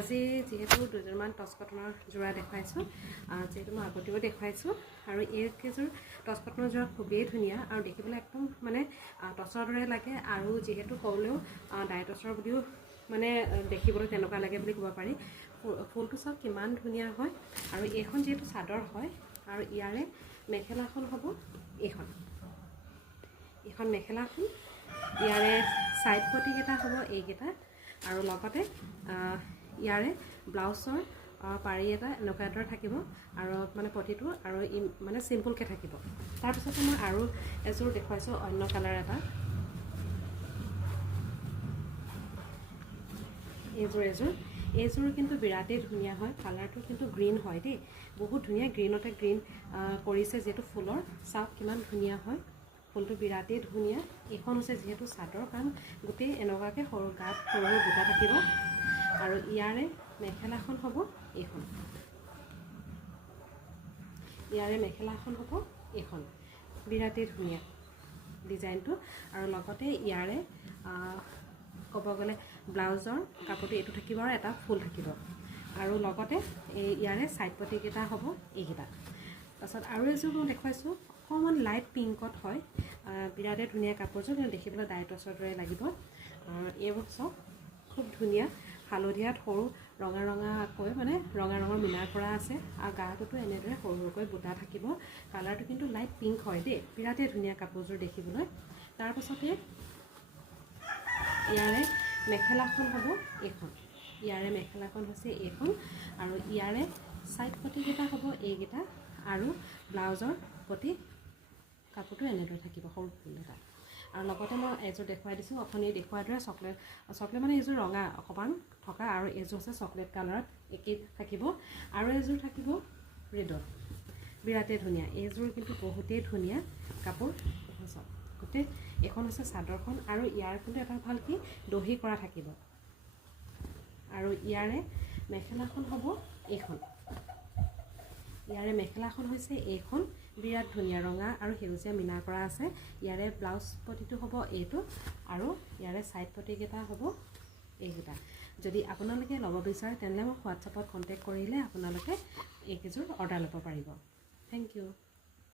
আজি যেহেতু দুজনমান টচ কটনৰ যোৰা দেখাইছোঁ, যিহেতু মই আগতেও দেখাইছোঁ, আৰু এইকেইযোৰ টচ কটনৰ যোৰা খুবেই ধুনীয়া আৰু দেখিবলৈ একদম মানে টচৰ দৰে লাগে, আৰু যিহেতু ক'লেও ডাই টচৰ বুলিও মানে দেখিবলৈ তেনেকুৱা লাগে বুলি ক'ব পাৰি। ফুলটো চাওক কিমান ধুনীয়া হয়, আৰু এইখন যিহেতু চাদৰ হয়, আৰু ইয়াৰে মেখেলাখন হ'ব এইখন মেখেলাখন, ইয়াৰে ছাইড পটিকেইটা হ'ব এইকেইটা, আৰু লগতে ইয়াৰে ব্লাউজৰ পাৰি এটা এনেকুৱা এটা থাকিব, আৰু মানে পটিটো আৰু মানে চিম্পলকৈ থাকিব। তাৰপিছতে মই আৰু এযোৰ দেখুৱাইছোঁ অন্য কালাৰ এটা, এইযোৰ কিন্তু বিৰাটেই ধুনীয়া হয়। কালাৰটো কিন্তু গ্ৰীণ হয় দেই, বহুত ধুনীয়া, গ্ৰীণতে গ্ৰীণ কৰিছে যিহেতু ফুলৰ, চাওক কিমান ধুনীয়া হয়, ফুলটো বিৰাটেই ধুনীয়া। এইখন হৈছে যিহেতু চাদৰ, কাৰণ গোটেই এনেকুৱাকৈ সৰু গাত সৰু সৰু বুটা থাকিব, আৰু ইয়াৰে মেখেলাখন হ'ব এইখন, বিৰাটেই ধুনীয়া ডিজাইনটো। আৰু লগতে ইয়াৰে ক'ব গ'লে ব্লাউজৰ কাপোৰটো এইটো থাকিব, আৰু এটা ফুল থাকিব, আৰু লগতে ইয়াৰে ছাইড পটিকেইটা হ'ব এইকেইটা। তাৰপাছত আৰু এযোৰ মই দেখুৱাইছোঁ, অকণমান লাইট পিংকত হয়, বিৰাটেই ধুনীয়া কাপোৰযোৰ, কিন্তু দেখিবলৈ ডাই টচৰ দৰে লাগিব। এইবোৰ চব খুব ধুনীয়া, হালধীয়াত সৰু ৰঙা ৰঙাকৈ মানে ৰঙা ৰঙৰ মিনাৰ কৰা আছে, আৰু গাটোতো এনেদৰে সৰু সৰুকৈ বুটা থাকিব। কালাৰটো কিন্তু লাইট পিংক হয় দেই, বিৰাটেই ধুনীয়া কাপোৰযোৰ দেখিবলৈ। তাৰপাছতে ইয়াৰে মেখেলাখন হ'ব এইখন, হৈছে এইখন, আৰু ইয়াৰে ছাইড পটিকেইটা হ'ব এইকেইটা, আৰু ব্লাউজৰ পটি কাপোৰটো এনেদৰে থাকিব, সৰু ফুল এটা। আৰু লগতে মই এযোৰ দেখুৱাই দিছোঁ, অথনি দেখুৱাৰ দৰে চকলেট মানে এইযোৰ ৰঙা অকণমান থকা, আৰু এইযোৰ হৈছে চকলেট কালাৰত একেই থাকিব, আৰু এযোৰ থাকিব ৰেডত, বিৰাটেই ধুনীয়া। এইযোৰ কিন্তু বহুতেই ধুনীয়া কাপোৰ, গোটেই এইখন হৈছে চাদৰখন, আৰু ইয়াৰ কিন্তু এটা ভাল কি দহি কৰা থাকিব, আৰু ইয়াৰে মেখেলাখন হ'ব এইখন, হৈছে এইখন, বিৰাট ধুনীয়া ৰঙা আৰু সেউজীয়া মিনাৰ কৰা আছে। ইয়াৰে ব্লাউজ পটিটো হ'ব এইটো, আৰু ইয়াৰে ছাইড পটিকেইটা হ'ব এইকেইটা। যদি আপোনালোকে ল'ব বিচাৰে তেনেহ'লে মোক হোৱাটছআপত কণ্টেক্ট কৰিলে আপোনালোকে এইকেইযোৰ অৰ্ডাৰ ল'ব পাৰিব। Thank U.